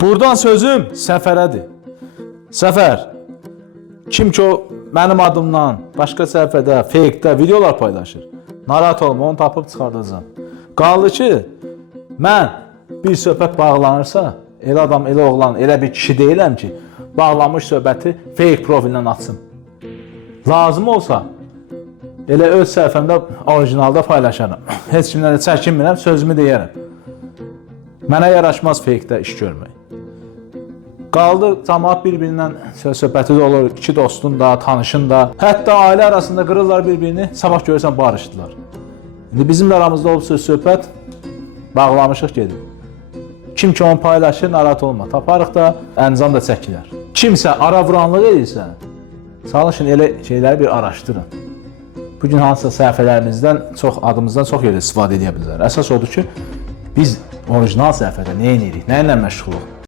Buradan sözüm Səfərədir. Səfər, kim ki o mənim adımdan başqa səhifədə, fake'də videolar paylaşır, narahat olma, onu tapıb çıxardacağım. Qaldı ki, mən bir söhbət bağlanırsa, elə adam, elə oğlan, elə bir kişi deyiləm ki, bağlanmış söhbəti fake profildən açsın. Lazım olsa, elə öz səhifəmdə orijinalda paylaşarım. Heç kimdən də çəkinmirəm, sözümü deyərəm. Mənə yaraşmaz fake'də iş görmək. Qaldı, cəmaət bir-birindən söhbəti də olur, iki dostun da, tanışın da, hətta ailə arasında qırırlar bir-birini, sabah görürsən barışdılar. İndi bizim aramızda olub söhbət, bağlamışıq gedib. Kim ki onu paylaşır, narahat olma, taparıq da, əncam da çəkilər. Kimsə ara-vuranlıq edirsə, çalışın elə şeyləri bir araşdırın. Bugün hansısa səhifələrimizdən, adımızdan çox yerdə istifadə edə bilirlər. Əsas odur ki, biz orijinal səhifədə nə edirik, nə ilə məşğuluq?